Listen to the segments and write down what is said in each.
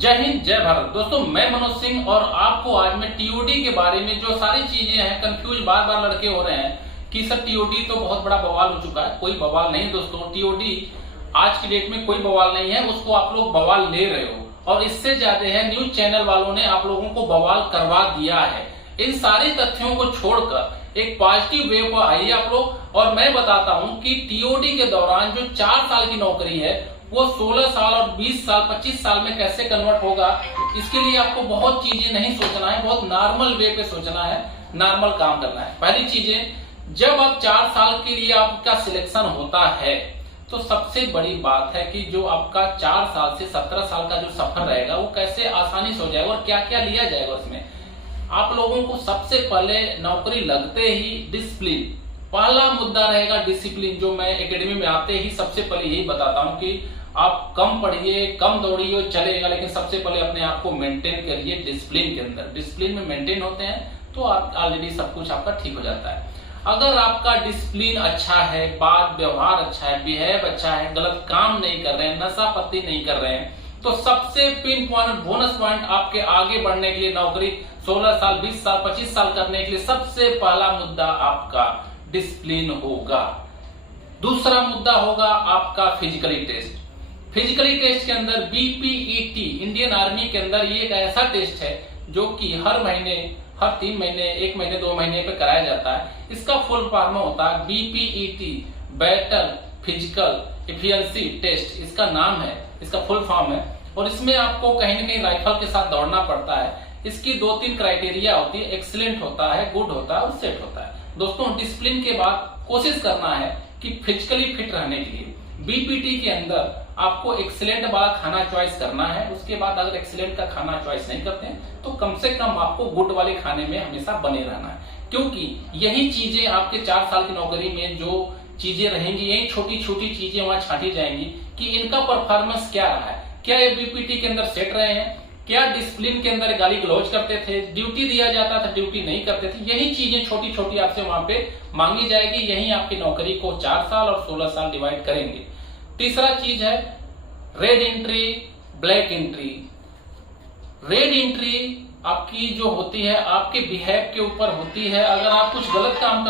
जय हिंद जय भारत। दोस्तों मैं मनोज सिंह और आपको आज मैं टीओडी के बारे में जो सारी चीजें हैं, कंफ्यूज बार बार लड़के हो रहे हैं कि सर टीओडी तो बहुत बड़ा बवाल हो चुका है। कोई बवाल नहीं दोस्तों, टीओडी आज की डेट में कोई बवाल नहीं है, उसको आप लोग बवाल ले रहे हो और इससे ज्यादा है न्यूज चैनल वालों ने आप लोगों को बवाल करवा दिया है। इन सारे तथ्यों को छोड़कर एक पॉजिटिव वे पर आइए आप लोग और मैं बताता हूं कि टीओडी के दौरान जो 4 साल की नौकरी है वो 16 साल और 20 साल 25 साल में कैसे कन्वर्ट होगा। इसके लिए आपको बहुत चीजें नहीं सोचना है, बहुत नॉर्मल वे पे सोचना है, नॉर्मल काम करना है। पहली चीजें, जब आप 4 साल के लिए आपका सिलेक्शन होता है तो सबसे बड़ी बात है कि जो आपका 4 साल से 17 साल का जो सफर रहेगा वो कैसे आसानी से हो जाएगा और क्या क्या लिया जाएगा उसमें। आप लोगों को सबसे पहले नौकरी लगते ही डिसिप्लिन, पहला मुद्दा रहेगा डिसिप्लिन। जो मैं एकेडमी में आते ही सबसे पहले यही बताता हूं कि आप कम पढ़िए कम दौड़िए चलेगा, लेकिन सबसे पहले अपने आप को मेंटेन करिए डिसिप्लिन के अंदर। डिसिप्लिन में मेंटेन होते हैं तो आप ऑलरेडी सब कुछ आपका ठीक हो जाता है। अगर आपका डिसिप्लिन अच्छा है, बात व्यवहार अच्छा है, बिहेव अच्छा है, गलत काम नहीं कर रहे हैं, नशा पत्ती नहीं कर रहे हैं, तो सबसे पिन पॉइंट बोनस पॉइंट आपके आगे बढ़ने के लिए, नौकरी 16 साल 20 साल 25 साल करने के लिए सबसे पहला मुद्दा आपका डिसिप्लिन होगा। दूसरा मुद्दा होगा आपका फिजिकली टेस्ट। फिजिकली टेस्ट के अंदर बीपीईटी, इंडियन आर्मी के अंदर ये एक ऐसा टेस्ट है जो कि हर महीने, हर 3 महीने, 1 महीने 2 महीने पे कराया जाता है। इसका फुल फॉर्म होता है बीपीईटी, बैटल फिजिकल एफिशिएंसी टेस्ट, इसका नाम है, इसका फुल फॉर्म है। और इसमें आपको कहीं ना कहीं राइफल के साथ दौड़ना पड़ता है। इसकी 2-3 क्राइटेरिया होती है, एक्सीलेंट होता है, गुड होता है और सेट होता है। दोस्तों डिसिप्लिन के बाद कोशिश करना है कि फिजिकली फिट रहने के लिए बीपीटी के अंदर आपको एक्सीलेंट वाला खाना चॉइस करना है। उसके बाद अगर एक्सीलेंट का खाना चॉइस नहीं करते हैं तो कम से कम आपको गुड वाले खाने में हमेशा बने रहना है, क्योंकि यही चीजें आपके 4 साल की नौकरी में जो चीजें रहेंगी, यही छोटी छोटी चीजें वहां छांटी जाएंगी कि इनका परफॉर्मेंस क्या रहा है, क्या ये बीपीटी के अंदर सेट रहे हैं, क्या डिसिप्लिन के अंदर गाली गलौज करते थे, ड्यूटी दिया जाता था ड्यूटी नहीं करते थे। यही चीजें छोटी छोटी आपसे वहां पे मांगी जाएगी, यही आपकी नौकरी को 4 साल और 16 साल डिवाइड करेंगे। तीसरा चीज है red entry black entry. Red entry आपकी जो होती है आपके बिहेव के ऊपर होती है। अगर आप कुछ गलत काम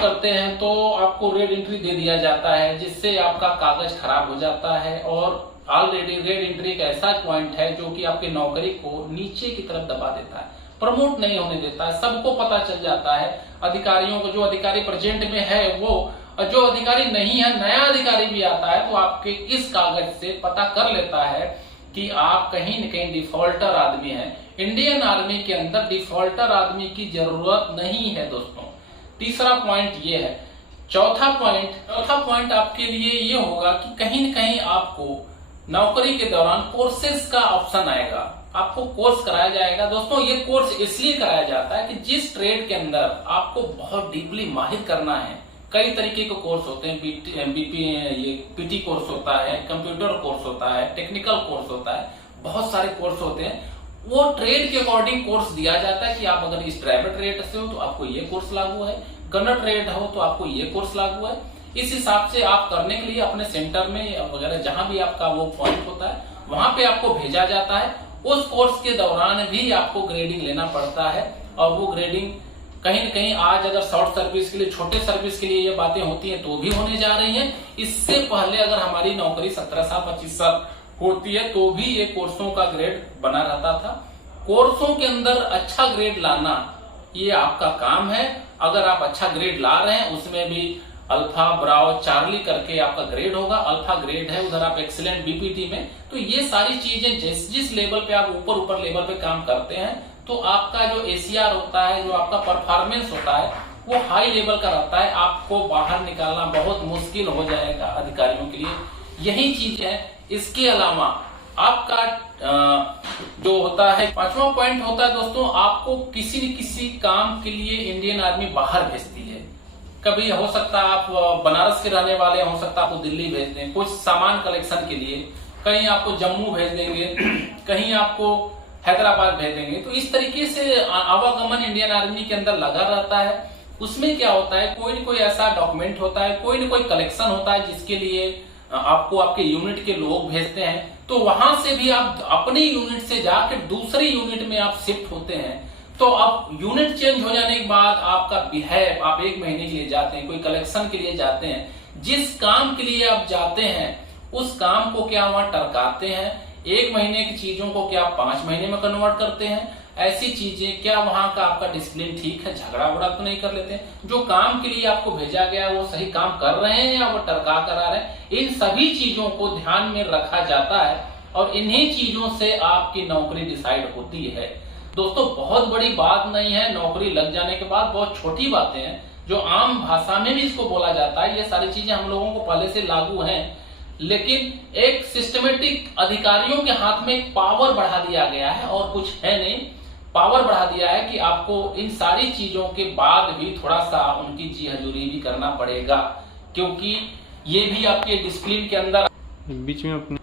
करते हैं तो आपको रेड एंट्री दे दिया जाता है, जिससे आपका कागज खराब हो जाता है। और ऑलरेडी रेड एंट्री एक ऐसा पॉइंट है जो कि आपकी नौकरी को नीचे की तरफ दबा देता है, प्रमोट नहीं होने देता है। सबको पता चल जाता है, अधिकारियों को, जो अधिकारी प्रेजेंट में है वो, जो अधिकारी नहीं है, नया अधिकारी भी आता है तो आपके इस कागज से पता कर लेता है कि आप कहीं न कहीं डिफॉल्टर आदमी हैं। इंडियन आर्मी के अंदर डिफॉल्टर आदमी की जरूरत नहीं है दोस्तों। तीसरा पॉइंट ये है। चौथा पॉइंट आपके लिए ये होगा कि कहीं न कहीं आपको नौकरी के दौरान कोर्सेज का ऑप्शन आएगा, आपको कोर्स कराया जाएगा। दोस्तों ये कोर्स इसलिए कराया जाता है कि जिस ट्रेड के अंदर आपको बहुत डीपली माहिर करना है, कई तरीके के कोर्स होते हैं, पीटी कोर्स होता है, कंप्यूटर कोर्स होता है, टेक्निकल कोर्स होता है, बहुत सारे कोर्स होते हैं। वो ट्रेड के अकॉर्डिंग कोर्स दिया जाता है कि आप अगर इस ड्राइवर ट्रेड से हो तो आपको ये कोर्स लागू है, गनर ट्रेड हो तो आपको ये कोर्स लागू है। इस हिसाब से आप करने के लिए अपने सेंटर में वगैरह जहां भी आपका वो पॉइंट होता है वहां पे आपको भेजा जाता है। उस कोर्स के दौरान भी आपको ग्रेडिंग लेना पड़ता है और वो ग्रेडिंग कहीं न कहीं आज अगर शॉर्ट सर्विस के लिए, छोटे सर्विस के लिए ये बातें होती हैं तो भी होने जा रही हैं। इससे पहले अगर हमारी नौकरी 17 साल 25 साल होती है तो भी ये कोर्सों का ग्रेड बना रहता था। कोर्सों के अंदर अच्छा ग्रेड लाना ये आपका काम है। अगर आप अच्छा ग्रेड ला रहे हैं, उसमें भी अल्फा ब्रावो चार्ली करके आपका ग्रेड होगा, अल्फा ग्रेड है, उधर आप एक्सीलेंट बीपीटी में। तो ये सारी चीजें जिस लेवल पे आप ऊपर लेवल पे काम करते हैं तो आपका जो एसीआर होता है, जो आपका परफॉर्मेंस होता है वो हाई लेवल का रहता है। आपको बाहर निकालना बहुत मुश्किल हो जाएगा अधिकारियों के लिए, यही चीज है। इसके अलावा आपका जो होता है 5वां पॉइंट होता है दोस्तों, आपको किसी न किसी काम के लिए इंडियन आर्मी बाहर भेजती है। कभी हो सकता है आप बनारस के रहने वाले, हो सकता है आपको दिल्ली भेज दें कुछ सामान कलेक्शन के लिए, कहीं आपको जम्मू भेज देंगे, कहीं आपको हैदराबाद भेज देंगे। तो इस तरीके से आवागमन इंडियन आर्मी के अंदर लगा रहता है। उसमें क्या होता है, कोई न कोई ऐसा डॉक्यूमेंट होता है, कोई न कोई कलेक्शन होता है जिसके लिए आपको आपके यूनिट के लोग भेजते हैं, तो वहां से भी आप अपने यूनिट से जाकर दूसरी यूनिट में आप शिफ्ट होते हैं। तो अब यूनिट चेंज हो जाने के बाद आपका बिहेव, आप 1 महीने के लिए जाते हैं, कोई कलेक्शन के लिए जाते हैं, जिस काम के लिए आप जाते हैं उस काम को क्या वहां टरकाते हैं, 1 महीने की चीजों को क्या 5 महीने में कन्वर्ट करते हैं, ऐसी चीजें, क्या वहां का आपका डिसिप्लिन ठीक है, झगड़ा वगड़ा तो नहीं कर लेते हैं, जो काम के लिए आपको भेजा गया है वो सही काम कर रहे हैं या वो टरका कर आ रहे हैं, इन सभी चीजों को ध्यान में रखा जाता है और इन्हीं चीजों से आपकी नौकरी डिसाइड होती है। दोस्तों बहुत बड़ी बात नहीं है, नौकरी लग जाने के बाद बहुत छोटी बातें हैं जो आम भाषा में भी इसको बोला जाता है, ये सारी चीजें हम लोगों को पहले से लागू हैं, लेकिन एक सिस्टमेटिक अधिकारियों के हाथ में एक पावर बढ़ा दिया गया है और कुछ है नहीं, पावर बढ़ा दिया है कि आपको इन सारी चीजों के बाद भी थोड़ा सा उनकी जी हजूरी भी करना पड़ेगा, क्योंकि ये भी आपके डिसिप्लिन के अंदर बीच में अपने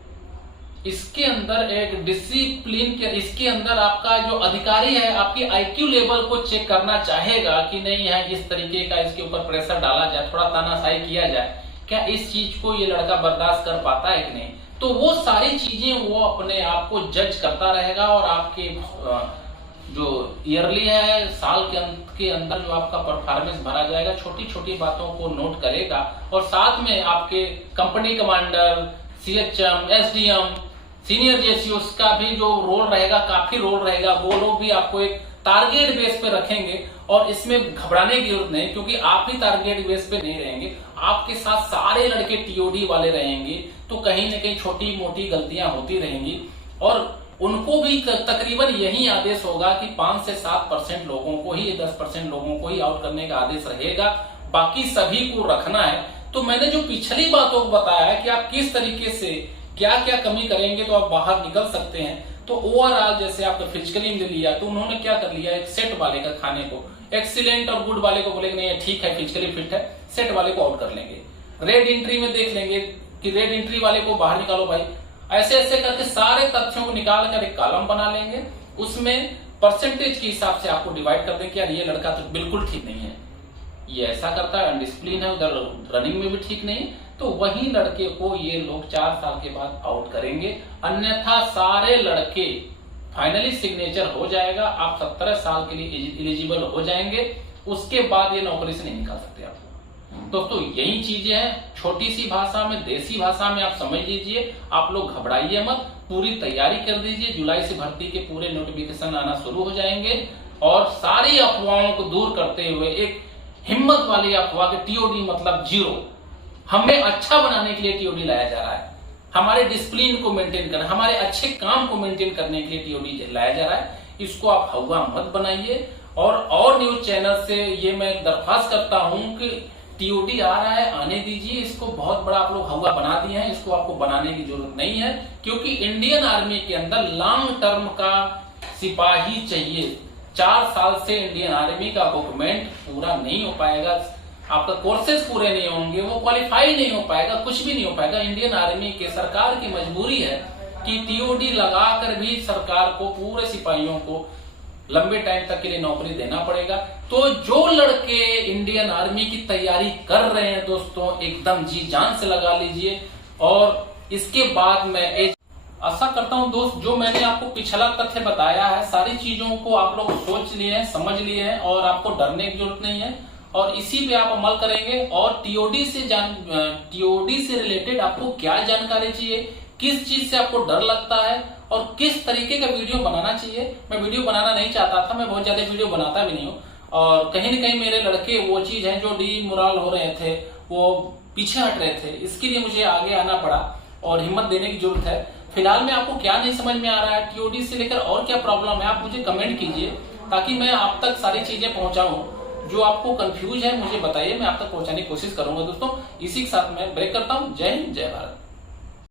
इसके अंदर एक डिसिप्लिन के इसके अंदर आपका जो अधिकारी है आपकी आईक्यू लेवल को चेक करना चाहेगा कि नहीं है, इस तरीके का इसके ऊपर प्रेशर डाला जाए, थोड़ा तानाशाही किया जाए, क्या इस चीज को ये लड़का बर्दाश्त कर पाता है कि नहीं। तो वो सारी चीजें वो अपने आप को जज करता रहेगा और आपके जो ईयरली है, साल के अंत के अंदर जो आपका परफॉर्मेंस भरा जाएगा, छोटी छोटी बातों को नोट करेगा और साथ में आपके company commander, CHM, SDM, senior जेसीओस का भी जो रोल रहेगा, काफी रोल रहेगा, वो लोग भी आपको एक टारगेट बेस पे रखेंगे और इसमें घबराने की जरूरत नहीं, क्योंकि आप ही टारगेट बेस पे नहीं रहेंगे, आपके साथ सारे लड़के टीओडी वाले रहेंगे, तो कहीं ना कहीं छोटी मोटी गलतियां होती रहेंगी और उनको भी तकरीबन यही आदेश होगा कि 5 से 7% लोगों को ही, 10% लोगों को ही आउट करने का आदेश रहेगा, बाकी सभी को रखना है। तो मैंने जो पिछली बातों को बताया है कि आप किस तरीके से क्या क्या कमी करेंगे तो आप बाहर निकल सकते हैं, तो ओवरऑल जैसे आपने फिजिकली ले लिया तो उन्होंने क्या कर लिया, एक सेट वाले का खाने को एक्सीलेंट और गुड वाले को बोलेंगे नहीं ठीक है फिजिकली फिट है, सेट वाले को आउट कर लेंगे, रेड एंट्री में देख लेंगे कि रेड एंट्री वाले को बाहर निकालो भाई, ऐसे ऐसे करके सारे तथ्यों को निकाल कर एक कॉलम बना लेंगे, उसमें परसेंटेज के हिसाब से आपको डिवाइड कर दें कि यार ये लड़का तो बिल्कुल ठीक नहीं है, ये ऐसा करता है, अनडिसिप्लिन है, उधर रनिंग में भी ठीक नहीं, तो वही लड़के को ये लोग 4 साल के बाद आउट करेंगे, अन्यथा सारे लड़के फाइनली सिग्नेचर हो जाएगा, आप 17 साल के लिए एलिजिबल हो जाएंगे, उसके बाद ये नौकरी से नहीं निकाल सकते आपको। दोस्तों यही चीजें हैं, छोटी सी भाषा में, देसी भाषा में आप समझ लीजिए, आप लोग घबराइए मत, पूरी तैयारी कर दीजिए, जुलाई से भर्ती के पूरे नोटिफिकेशन आना शुरू हो जाएंगे और सारी अफवाहों को दूर करते हुए एक हिम्मत वाली अफवाह के टीओडी मतलब जीरो, हमें अच्छा बनाने के लिए टीओडी लाया जा रहा है, हमारे डिसिप्लिन को मेंटेन करना, हमारे अच्छे काम को मेंटेन करने के लिए टीओडी लाया जा रहा है, इसको आप हवा मत बनाइए। और न्यूज चैनल से ये मैं दरख्वास्त करता हूं कि टीओडी आ रहा है, आने दीजिए, इसको बहुत बड़ा आप लोग हवा बना दिए हैं, इसको आपको बनाने की जरूरत नहीं है, क्योंकि इंडियन आर्मी के अंदर लॉन्ग टर्म का सिपाही चाहिए। 4 साल से इंडियन आर्मी का डॉक्यूमेंट पूरा नहीं हो पाएगा, आपका कोर्सेज पूरे नहीं होंगे, वो क्वालिफाई नहीं हो पाएगा, कुछ भी नहीं हो पाएगा। इंडियन आर्मी के सरकार की मजबूरी है कि टीओडी लगाकर भी सरकार को, पूरे सिपाहियों को लंबे टाइम तक के लिए नौकरी देना पड़ेगा। तो जो लड़के इंडियन आर्मी की तैयारी कर रहे हैं दोस्तों, एकदम जी जान से लगा लीजिए। और इसके बाद मैं आशा करता हूं दोस्त, जो मैंने आपको पिछला तथ्य बताया है, सारी चीजों को आप लोग सोच लिए हैं, समझ लिए हैं और आपको डरने की जरूरत नहीं है और इसी पे आप अमल करेंगे। और टीओडी से रिलेटेड आपको क्या जानकारी चाहिए, किस चीज से आपको डर लगता है और किस तरीके का वीडियो बनाना चाहिए। मैं वीडियो बनाना नहीं चाहता था, मैं बहुत ज्यादा वीडियो बनाता भी नहीं हूँ और कहीं न कहीं मेरे लड़के वो चीज है जो डीमोरल हो रहे थे, वो पीछे हट रहे थे, इसके लिए मुझे आगे आना पड़ा और हिम्मत देने की जरूरत है। फिलहाल में आपको क्या नहीं समझ में आ रहा है, टीओडी से लेकर और क्या प्रॉब्लम है, आप मुझे कमेंट कीजिए ताकि मैं आप तक सारी चीजें पहुंचाऊं। जो आपको कंफ्यूज है मुझे बताइए, मैं आप तक पहुंचाने की कोशिश करूंगा। दोस्तों इसी के साथ मैं ब्रेक करता हूं। जय हिंद, जय भारत।